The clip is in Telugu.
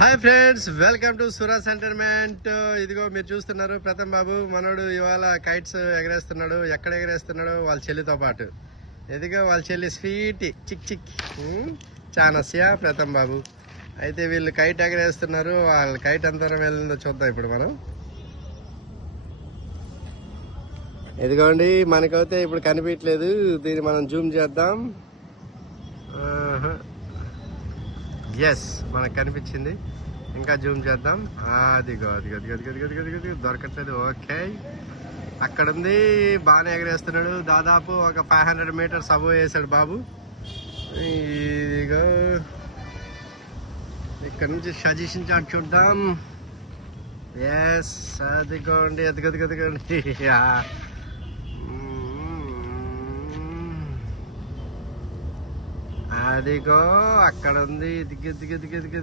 Hi friends, welcome to Suraj entertainment. ఇదిగో మీరు చూస్తున్నారు ప్రథమ్ బాబు మనోడు ఇవాళ కైట్స్ ఎగరేస్తున్నాడు. ఎక్కడ ఎగరేస్తున్నాడు? వాళ్ళ చెల్లితో పాటు. ఇదిగో వాళ్ళ చెల్లి స్వీట్ చిక్ చిక్ చానస్య ప్రథమ్ బాబు. అయితే వీళ్ళు కైట్ ఎగరేస్తున్నారు. వాళ్ళ కైట్ ఎంతవరం వెళ్ళిందో చూద్దాం ఇప్పుడు మనం. ఇదిగోండి, మనకైతే ఇప్పుడు కనిపించలేదు. దీన్ని మనం జూమ్ చేద్దాం. ఎస్, మనకు కనిపించింది. ఇంకా జూమ్ చేద్దాం. అదిగో అదిగో అదిగో అదిగో అదిగో అదిగో అదిగో దొరకట్లేదు. ఓకే, అక్కడ ఉంది. బాగానే ఎగరేస్తున్నాడు. దాదాపు ఒక 500 మీటర్స్ అబోవ్ వేసాడు బాబు. ఇదిగో ఇక్కడ నుంచి సజెషన్ చాట్ చూద్దాం. ఎస్, అదిగోండి అదిగో అదిగో అదిగోండి. అదిగో అక్కడ ఉంది. దిగ్గు దిగ్గు దిగ్గు దిగ్గు